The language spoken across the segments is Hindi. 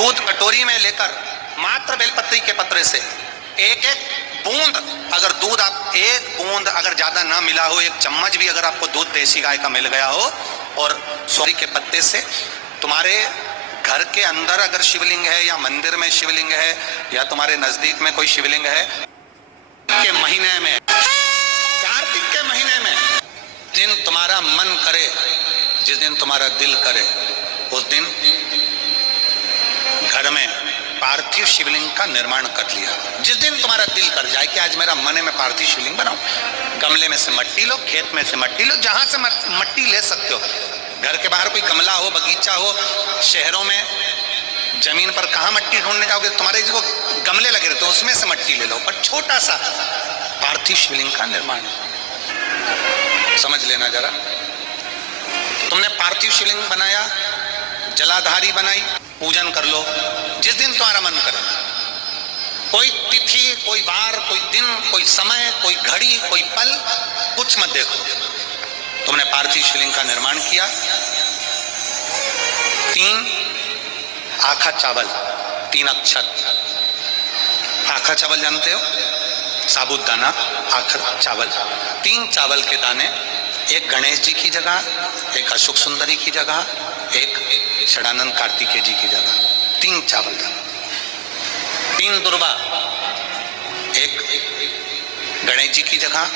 दूध कटोरी में लेकर मात्र बेलपत्री के पत्रे से एक एक बूंद, अगर दूध आप एक बूंद अगर ज्यादा ना मिला हो, एक चम्मच भी अगर आपको दूध देसी गाय का मिल गया हो, और सौरी के पत्ते से तुम्हारे घर के अंदर अगर शिवलिंग है या मंदिर में शिवलिंग है या तुम्हारे नजदीक में कोई शिवलिंग है, के महीने में, कार्तिक के महीने में, दिन तुम्हारा मन करे, जिस दिन तुम्हारा दिल करे, उस दिन घर में पार्थिव शिवलिंग का निर्माण कर लिया। जिस दिन तुम्हारा दिल कर जाए कि आज मेरा मन है मैं पार्थिव शिवलिंग बनाऊं, गमले में से मट्टी लो, खेत में से मट्टी लो, जहां से मट्टी ले सकते हो। घर के बाहर कोई गमला हो, बगीचा हो, शहरों में जमीन पर कहां मट्टी ढूंढने जाओगे, तुम्हारे जो गमले लगे रहते हैं उसमें से मट्टी ले लो, पर छोटा सा पार्थिव शिवलिंग का निर्माण समझ लेना जरा। तुमने पार्थिव शिवलिंग बनाया, जलाधारी बनाई, पूजन कर लो जिस दिन तुम्हारा मन करे। कोई तिथि, कोई बार, कोई दिन, कोई समय, कोई घड़ी, कोई पल, कुछ मत देखो। तुमने पार्थिव शिवलिंग का निर्माण किया। 3 आखा चावल, 3 अक्षत। आखा चावल जानते हो, साबुदाना, आखा चावल। 3 चावल के दाने, एक गणेश जी की जगह, एक अशोक सुंदरी की जगह, एक षडानंद कार्तिकेय जी की जगह। 3 चावल दाने। 3 दुर्वा, एक गणेश जी की जगह,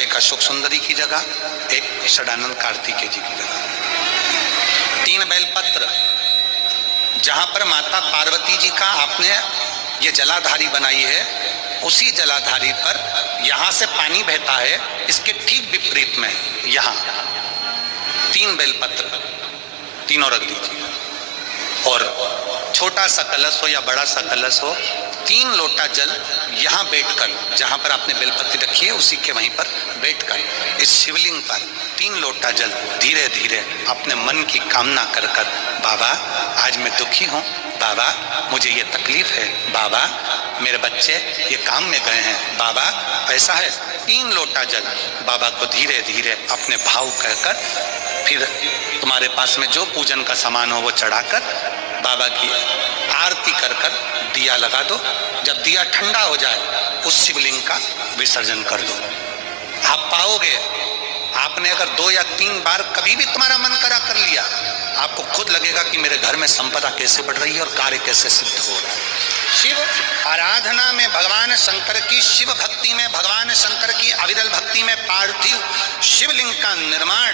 एक अशोक सुंदरी की जगह, एक षडानंद कार्तिकेय जी की जगह। 3 बेलपत्र, जहां पर माता पार्वती जी का आपने ये जलाधारी बनाई है, उसी जलाधारी पर यहां से पानी बहता है, इसके ठीक विपरीत में यहां 3 बेलपत्र, तीनों रख लीजिए। और छोटा सा कलश हो या बड़ा सा कलश हो, 3 लोटा जल यहां बैठकर, जहां पर आपने बेलपत्ती रखी है उसी के वहीं पर बैठकर इस शिवलिंग पर 3 लोटा जल धीरे धीरे अपने मन की कामना कर कर, बाबा आज मैं दुखी हूं, बाबा मुझे ये तकलीफ है, बाबा मेरे बच्चे ये काम में गए हैं, बाबा ऐसा है। 3 लोटा जल बाबा को धीरे धीरे अपने भाव कहकर, फिर तुम्हारे पास में जो पूजन का सामान हो वो चढ़ाकर बाबा की आरती कर कर दिया लगा दो। जब दिया ठंडा हो जाए उस शिवलिंग का विसर्जन कर दो। आप पाओगे, आपने अगर 2 या 3 बार कभी भी तुम्हारा मन करा कर लिया, आपको खुद लगेगा कि मेरे घर में संपदा कैसे बढ़ रही है और कार्य कैसे सिद्ध हो रहा है। शिव आराधना में भगवान शंकर की, शिव भक्ति में भगवान शंकर की अविरल भक्ति में पार्थिव शिवलिंग का निर्माण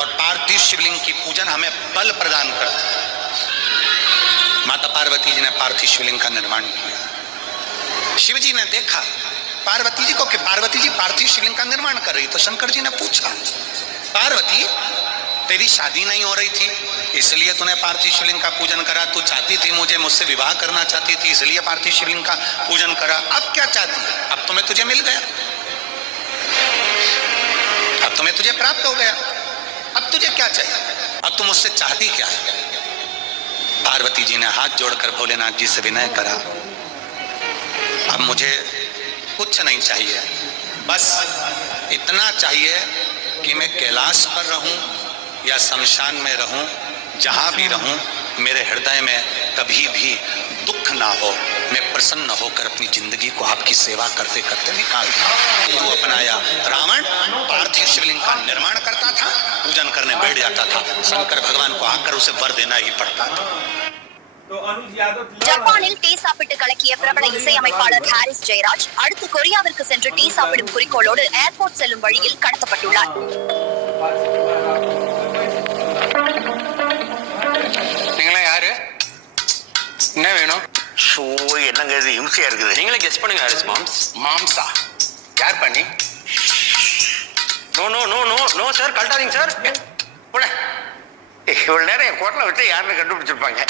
और पार्थिव शिवलिंग की पूजन हमें बल प्रदान करता है। माता पार्वती जी ने पार्थिव शिवलिंग का निर्माण किया। शिव जी ने देखा पार्वती जी को कि पार्वती जी पार्थिव शिवलिंग का निर्माण कर रही, तो शंकर जी ने पूछा, पार्वती तेरी शादी नहीं हो रही थी इसलिए तूने पार्थिव शिवलिंग का पूजन करा, तू चाहती थी मुझसे विवाह करना चाहती थी इसलिए पार्थिव शिवलिंग का पूजन करा, अब क्या चाहती है? अब तुम्हें तुझे मिल गया, अब तुम्हें तुझे प्राप्त हो गया, अब तुझे क्या चाहिए, अब तुम मुझसे चाहती क्या है? पार्वती जी ने हाथ जोड़कर भोलेनाथ जी से विनय करा, अब मुझे कुछ नहीं चाहिए, बस इतना चाहिए कि मैं कैलाश पर रहूं या शमशान में रहूं, जहां भी रहूं मेरे हृदय में कभी भी दुख ना हो, मैं प्रसन्न होकर अपनी जिंदगी को आपकी सेवा करते करते निकाल दूं। अपनाया। रावण पार्थिव शिवलिंग का निर्माण करता था, पूजन करने बैठ जाता था, शंकर भगवान को आकर उसे वर देना ही पड़ता था। ஜப்பானில் டீ சாப்பிட்டு கலக்கிய பிரபல இசையமைப்பாளர் ஹாரிஸ் ஜெயராஜ் அடுத்து கொரியாவிற்கு சென்று டீ சாப்பிடும் குறிக்கோளோடு ஏர்போர்ட் செல்லும் வழியில் கடத்தப்பட்டுள்ளார். நீங்களா யாரு? என்ன வேணும்? ஷோ என்னங்க இது இம்சையா இருக்குது. நீங்களே கெஸ் பண்ணுங்க. ஹாரிஸ் மாம்ஸ். மாம்ஸா? யார் பண்ணி? No no no no no sir, கழட்டாதீங்க சார். போட. இவ்வளவு நேரம் என் குரலை விட்டு யாருன்னு கண்டுபிடிச்சிருப்பாங்க.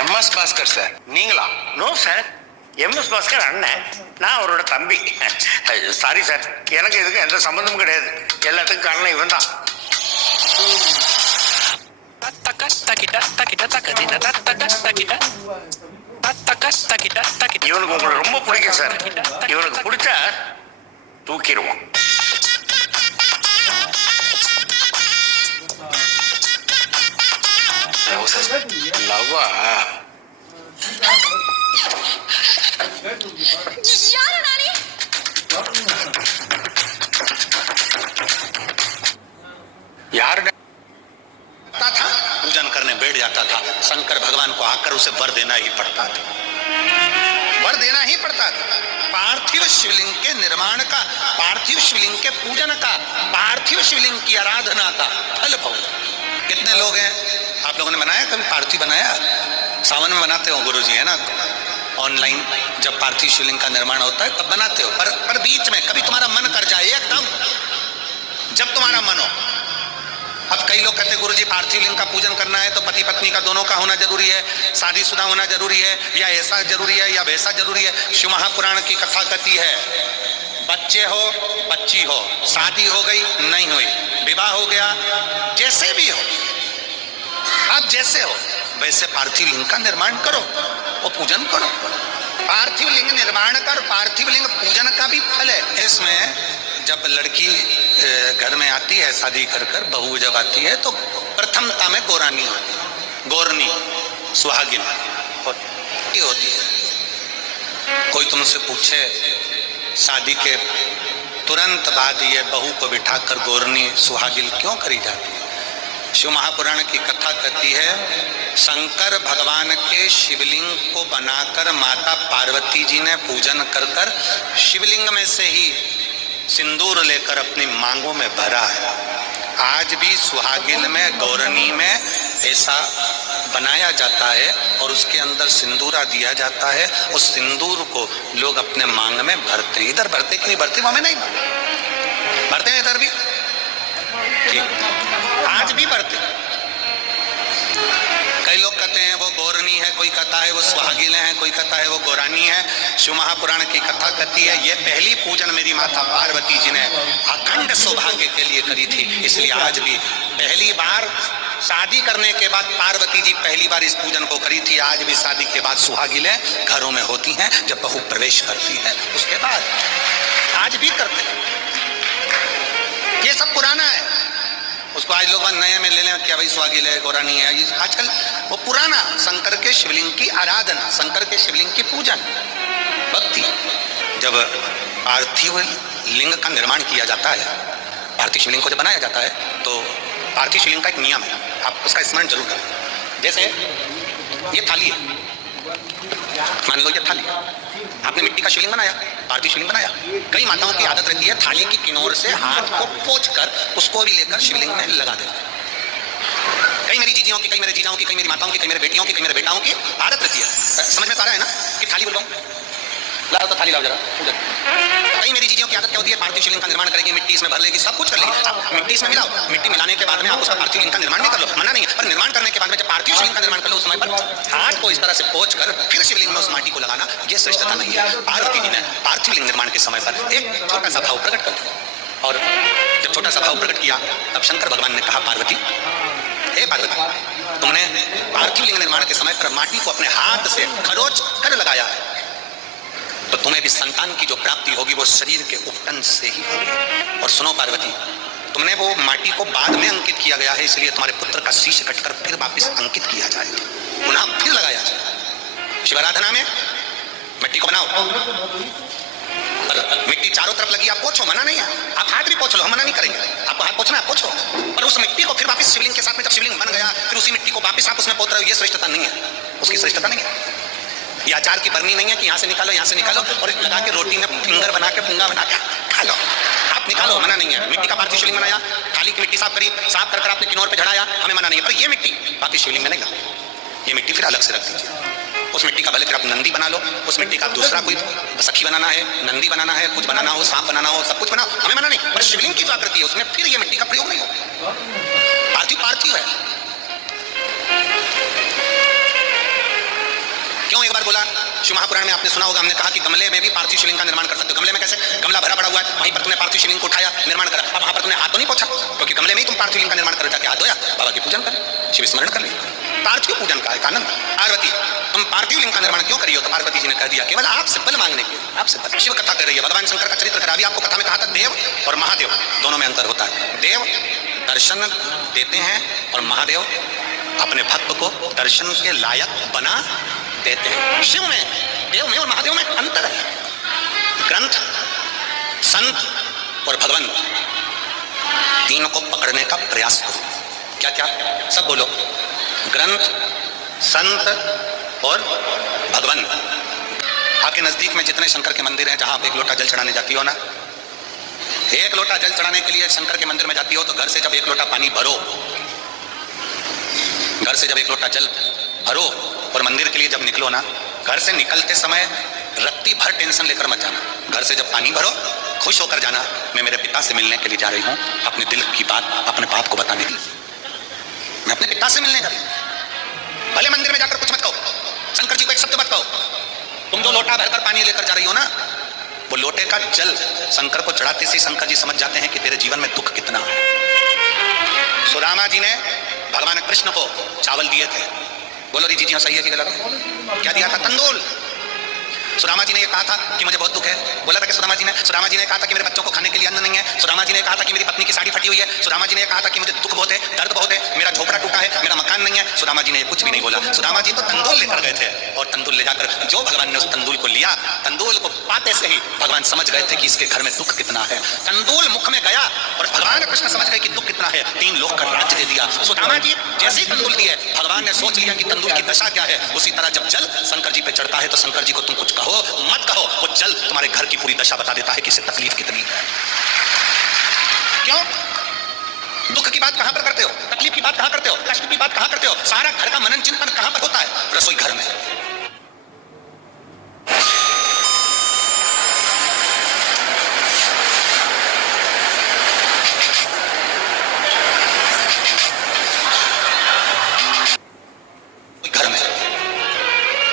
MS Bhaskar sir. நீங்களா? நோ சார், எம்எஸ் பாஸ்கர் அண்ணன், நான் அவரோட தம்பி. சாரி சார், எனக்கு இதுக்கு எந்த சம்பந்தமும் கிடையாது, எல்லாத்துக்கும் காரணம் இவன் தான். இவனுக்கு உங்களை ரொம்ப பிடிக்கும் சார், இவனுக்கு பிடிச்சா தூக்கிடுவான். லவ்வா யாரு நானே? யாருடா था, पूजन करने बैठ जाता था, शंकर भगवान को आकर उसे वर देना ही पड़ता था, वर देना ही पड़ता था। पार्थिव शिवलिंग के निर्माण का, पार्थिव शिवलिंग के पूजन का, पार्थिव शिवलिंग की आराधना का फल भोग। कितने लोग हैं, आप लोगों ने बनाया कभी पार्थिव बनाया? सावन में बनाते हो गुरुजी, है ना? ऑनलाइन जब पार्थिव शिवलिंग का निर्माण होता है तब बनाते हो, पर बीच में कभी तुम्हारा मन कर जाए एकदम, जब तुम्हारा मन हो। अब कई लोग कहते हैं गुरुजी पार्थिव लिंग का पूजन करना है तो पति पत्नी का दोनों का होना जरूरी है, शादीशुदा होना जरूरी है, या ऐसा जरूरी है या वैसा जरूरी है। शिव महापुराण की कथा कहती है बच्चे हो बच्ची हो, शादी हो गई नहीं हुई, विवाह हो गया, जैसे भी हो, आप जैसे हो वैसे पार्थिव लिंग का निर्माण करो और पूजन करो। पार्थिव लिंग निर्माण कर, पार्थिव लिंग पूजन का भी फल है। इसमें जब लड़की घर में आती है शादी कर कर, बहू जब आती है तो प्रथमता में गोरानी होती है, गोरनी सुहागिन होती है। कोई तुमसे पूछे शादी के तुरंत बाद ये बहू को बिठाकर गोरनी सुहागिन क्यों करी जाती है? शिव महापुराण की कथा कहती है शंकर भगवान के शिवलिंग को बनाकर माता पार्वती जी ने पूजन कर कर शिवलिंग में से ही सिंदूर लेकर अपनी मांगों में भरा है। आज भी सुहागिन में, गौरनी में ऐसा बनाया जाता है और उसके अंदर सिंदूरा दिया जाता है। उस सिंदूर को लोग अपने मांग में भरते हैं। इधर भरते कि नहीं भरते, हमें नहीं भरते हैं, इधर भी आज भी भरते। कई लोग कहते हैं वो गौरनी है, कोई कहता है वो सुहागिन है, कोई कहता है वो गौरानी है। शिव महापुराण की कथा कहती है ये पहली पूजन मेरी माता पार्वती जी ने अखंड सौभाग्य के लिए करी थी, इसलिए आज भी पहली बार शादी करने के बाद पार्वती जी पहली बार इस पूजन को करी थी। आज भी शादी के बाद सुहागिनें घरों में होती हैं, जब बहू प्रवेश करती है उसके बाद आज भी करते हैं। ये सब पुराना है, उसको आज लोग नए में ले लें क्या भाई सुहागिन है, गौरानी है। आजकल वो पुराना शंकर के शिवलिंग की आराधना, शंकर के शिवलिंग की पूजन, भक्ति। जब पार्थिव लिंग का निर्माण किया जाता है, पार्थिव शिवलिंग को जब बनाया जाता है तो पार्थिव शिवलिंग का एक नियम है, आप उसका स्मरण जरूर करें। जैसे ये थाली है, मान लो ये थाली, आपने मिट्टी का शिवलिंग बनाया, पार्थिव शिवलिंग बनाया। कई माताओं की आदत रहती है थाली की किनार से हाथ को पोंछकर उसको भी लेकर शिवलिंग में लगा देते हैं। कई मेरी जीजियों की, कई मेरे जीजाओं की, कई मेरी माताओं की, कई मेरे बेटियों की, कई मेरे बेटाओं की आदत रहती है। समझ में आ रहा है ना कि थाली बोल रहा हूँ, लाओ तो थाली लाओ जरा। कई मेरी जीजियों की आदत क्या होती है, पार्थिव शिवलिंग का निर्माण करेगी, मिट्टी इसमें भर लेगी, सब कुछ कर लेगी, मिट्टी इसमें मिलाओ, मिट्टी मिलाने के बाद में आप उसका पार्थिव लिंग का निर्माण भी कर लो, मना नहीं है। पर निर्माण करने के बाद में जब पार्थिव शिवलिंग का निर्माण कर लो उस समय पर हाथ को इस तरह से पोंछ कर फिर शिवलिंग में उस माटी को लगाना, ये श्रेष्ठता नहीं है। पार्वती जी ने पार्थिव लिंग निर्माण के समय पर एक छोटा सा भाव प्रकट कर दिया, और जब छोटा सा भाव प्रकट किया तब शंकर भगवान ने कहा पार्वती, हे पार्वती, तुमने पार्थिव लिंग निर्माण के समय पर माटी को अपने हाथ से खरोच कर लगाया है, तो तुम्हें भी संतान की जो प्राप्ति होगी वो शरीर के उपटन से ही होगी। और सुनो पार्वती, तुमने वो माटी को बाद में अंकित किया गया है, इसलिए तुम्हारे पुत्र का शीश कटकर फिर वापस अंकित किया जाएगा, पुनः फिर लगाया जाएगा। शिवाराधना में मिट्टी को बनाओ, और मिट्टी चारों तरफ लगी, आप पोछो, मना नहीं है, आप हाथ भी पोछ लो, हम मना नहीं करेंगे, आपको हाथ पोछना है पोछो, पर उस मिट्टी को फिर वापस शिवलिंग के साथ में, जब शिवलिंग बन गया फिर उसी मिट्टी को वापस आप उसमें पोत रहे हो, ये श्रेष्ठता नहीं है, उसकी श्रेष्ठता नहीं है। ये अचार की बरनी नहीं है कि यहाँ से निकालो यहाँ से निकालो और लगा के रोटी में फिंगर बना के पुंगा बना के खा लो, आप निकालो, मना नहीं है। मिट्टी का पार्थिव शिवलिंग बनाया, थाली की मिट्टी साफ करी, साफ कर आपने किनार पे चढ़ाया, हमें मना नहीं है, पर ये मिट्टी वापस शिवलिंग में नहीं लगाओ, ये मिट्टी फिर अलग से रख दीजिए। उस मिट्टी का भले फिर आप नंदी बना लो, उस मिट्टी का आप दूसरा कोई सखी बनाना है, नंदी बनाना है, कुछ बनाना हो, सांप बनाना हो, सब कुछ बनाओ, हमें मना नहीं, पर शिवलिंग की जो आकृति है उसमें फिर ये मिट्टी का प्रयोग नहीं हो। पार्थिव पार्थिव है। क्यों एक बार बोला, शिव महापुराण में आपने सुना होगा, हमने कहा कि गमले में भी पार्थिव शिवलिंग का निर्माण कर सकते हो। गमले में कैसे, गमला भरा पड़ा हुआ है, वहीं पर तुमने पार्थिव शिवलिंग को उठाया, निर्माण करा, अब वहां पर तुमने हाथ तो नहीं पोंछा, क्योंकि गमले में ही तुम पार्थिव लिंग का निर्माण कर, जाके हाथ धोया, बाबा की पूजन कर, शिव स्मरण कर ले, पार्थिव पूजन का एक आनंद। पार्वती, तुम पार्थिव लिंग का निर्माण क्यों करी हो? तो पार्वती जी ने कह दिया केवल आपसे बल मांगने के, आपसे बल। शिव कथा कर रही है, भगवान शंकर का चरित्र करा, अभी आपको कथा में कहा था देव और महादेव दोनों में अंतर होता है। देव दर्शन देते हैं और महादेव अपने भक्त को दर्शन के लायक बना देते हैं। शिव में, देव में और महादेव में अंतर है। ग्रंथ, संत और भगवंत, तीनों को पकड़ने का प्रयास करो। क्या क्या? सब बोलो। ग्रंथ, संत और भगवंत। आपके नजदीक में जितने शंकर के मंदिर हैं, जहां आप एक लोटा जल चढ़ाने जाती हो ना, एक लोटा जल चढ़ाने के लिए शंकर के मंदिर में जाती हो तो घर से जब एक लोटा पानी भरो, घर से जब एक लोटा जल भरो और मंदिर के लिए जब निकलो ना, घर से निकलते समय रत्ती भर टेंशन लेकर मत जाना। घर से जब पानी भरो, खुश होकर जाना, मैं मेरे पिता से मिलने के लिए जा रही हूँ, अपने दिल की बात अपने बाप को बताने के लिए मैं अपने पिता से मिलने जा रही हूँ। भले मंदिर में जाकर कुछ मत कहो, शंकर जी को एक शब्द मत कहो। तुम जो लोटा भरकर पानी लेकर जा रही हो ना, वो लोटे का जल शंकर को चढ़ाते से शंकर जी समझ जाते हैं कि तेरे जीवन में दुख कितना है। सुदामा जी ने भगवान कृष्ण को चावल दिए थे। बोलो जी जी सही है कि गलत? क्या दिया था? तंदूल। सुदामा जी ने ये कहा था कि मुझे बहुत दुख है। बोला था कि सुदामा जी ने कहा था कि मेरे बच्चों को खाने के लिए अन्न नहीं है। सुदामा जी ने कहा था कि मेरी पत्नी की साड़ी फटी हुई है। सुदामा जी ने कहा था कि मुझे दुख बहुत है, दर्द बहुत है, मेरा झोपड़ा टूटा है, मेरा मकान नहीं है। सुदामा जी ने कुछ भी नहीं बोला। सुदामा जी तो तंदूल लेकर गए थे और तंदूल ले जाकर जो भगवान ने उस तंदूल को लिया, तंदूल को पाते से ही भगवान समझ गए थे कि इसके घर में दुख कितना है। तंदूल मुख में गया और भगवान कृष्ण समझ गए कि दुख कितना है। 3 लोक का राज्य दे दिया। सुदामा जी जैसे ही तंदूल दिए, भगवान ने सोच लिया कि तंदूल की दशा क्या है। उसी तरह जब जल शंकर जी पे चढ़ता है तो शंकर जी को तुम कुछ कहो मत कहो, वो जल तुम्हारे घर की पूरी दशा बता देता है कि इसे तकलीफ कितनी है। क्यों? दुख की बात कहां पर करते हो? तकलीफ की बात कहां करते हो? कष्ट की बात कहां करते हो? सारा घर का मनन चिंतन कहां पर होता है? रसोई घर में। घर में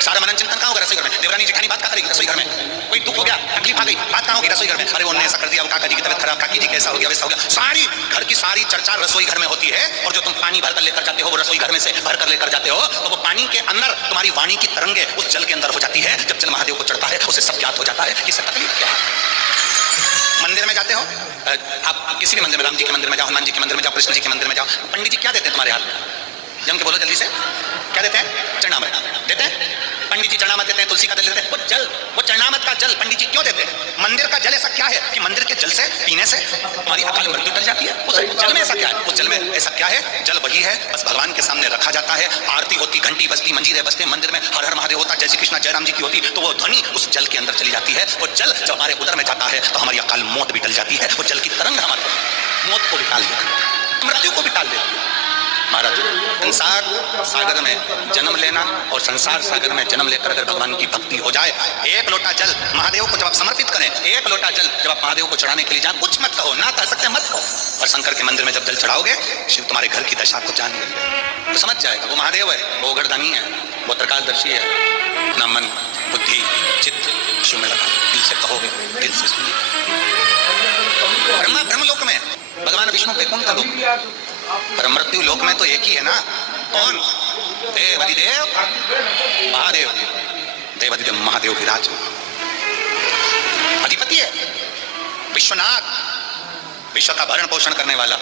सारा मनन चिंतन कहां होगा? रसोई घर में। देवरानी जेठानी बात क्या करेगी? रसोई घर में। कोई दुख हो गया, तकलीफ आ गई, बात कहां होगी? रसोई घर में। अरे उन्होंने ऐसा कर दिया, काका जी की तबीयत खराब, काकी जी कैसा हो गया, वैसा हो गया। सारी घर की सारी चर्चा रसोई घर में होती है। और जो तुम पानी भरकर लेकर जाते हो, वो रसोई घर में से भरकर लेकर जाते हो, तो वो पानी के अंदर तुम्हारी वाणी की तरंगे उस जल के अंदर हो जाती है। जब जल महादेव को चढ़ता है, उसे सब ज्ञात हो जाता है कि इससे तकलीफ क्या है। मंदिर में जाते हो, आप किसी भी मंदिर में, राम जी के मंदिर में जाओ, हनुमान जी के मंदिर में जाओ, कृष्ण जी के मंदिर में जाओ, पंडित जी क्या देते हैं तुम्हारे हाथ में? जम के बोलो जल्दी से, क्या देते हैं? चरणामृत देते हैं। पंडित जी चरणामृत देते हैं, तुलसी का तेल देते हैं। वो जल, वो चरणामृत का जल पंडित जी क्यों देते हैं? मंदिर का जल ऐसा क्या है कि मंदिर के जल से पीने से तुम्हारी अकाल मृत्यु टल जाती है? उस जल में ऐसा क्या है? उस जल में ऐसा क्या है? जल वही है, बस भगवान के सामने रखा जाता है, आरती होती, घंटी बजती, मंजीरे बजते, मंदिर में हर हर महादेव होता, जय श्री कृष्णा जय राम जी की होती, तो वो ध्वनि उस जल के अंदर चली जाती है। वो जल जब हमारे उदर में जाता है तो हमारी अकाल मौत भी टल जाती है। वो जल की तरंग हमारे मौत को भी टाल देती है, मृत्यु को भी टाल देती है। महाराज, संसार सागर में जन्म लेना और संसार सागर में जन्म लेकर अगर भगवान की भक्ति हो जाए, एक लोटा जल महादेव को जब आप समर्पित करें, एक लोटा जल जब आप महादेव को चढ़ाने के लिए जाए, कुछ मत कहो, ना कह सकते मत कहो, और शंकर के मंदिर में जब जल चढ़ाओगे, शिव तुम्हारे घर की दशा को जान लेंगे, तो समझ जाएगा वो महादेव है, वो उगड़दानी है, वो त्रिकालदर्शी है। अपना मन, बुद्धि, चित्त शिव में लगा, दिल से कहोगे, दिल से सुनिए। ब्रह्मलोक में भगवान विष्णु पे कौन था लोग? पर मृत्यु लोक में तो एक ही है ना। कौन? देवाधिदेव महादेव। देवाधिदेव महादेव विराज अधिपति है, विश्वनाथ, विश्व का भरण पोषण करने वाला।